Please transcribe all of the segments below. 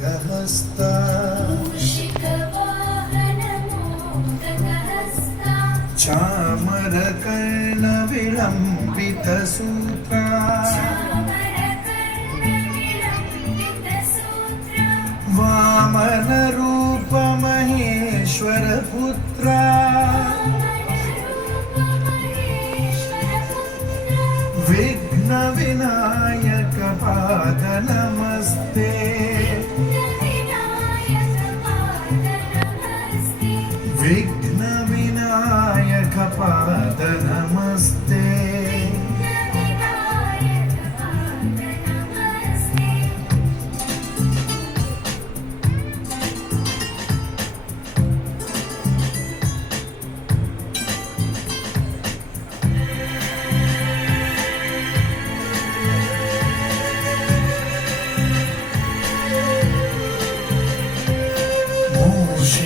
मोदकहस्ता चामरकर्णविलम्बितसूत्रा वामनरूपमहेश्वरपुत्रा विघ्नविनायकपाद नमस्ते विघ्नविनायकपाद नमस्ते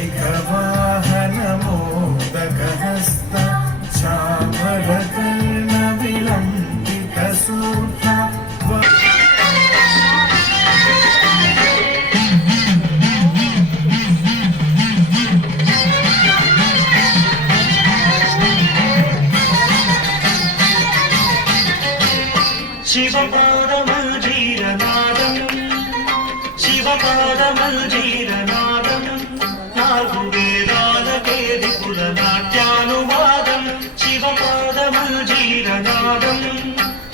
मूषिकवाहन मोदकहस्ता चामरकर्णविलम्बितसूत्रा శివపాదమల్జీరనాదం శివపాదమల్జీరనాదం నాలుగు వేదాలకే దిక్కుల నాట్యానువాదం శివపాదమల్జీరనాదం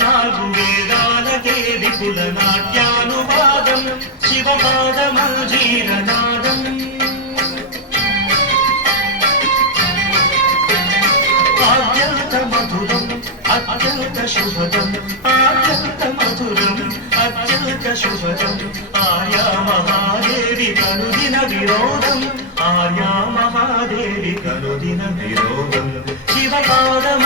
నాలుగు వేదాలకే దిక్కుల నాట్యానువాదం శివపాదమల్జీరనాదం అత్యంత మధురం అత్యంత శుభదం అత్యంత మధురం అత్యంత శుభదం ఆర్యా మహాదేవి కనుదిన విరోధం ఆర్యా మహాదేవి కనుదిన విరోధం శివపాదమ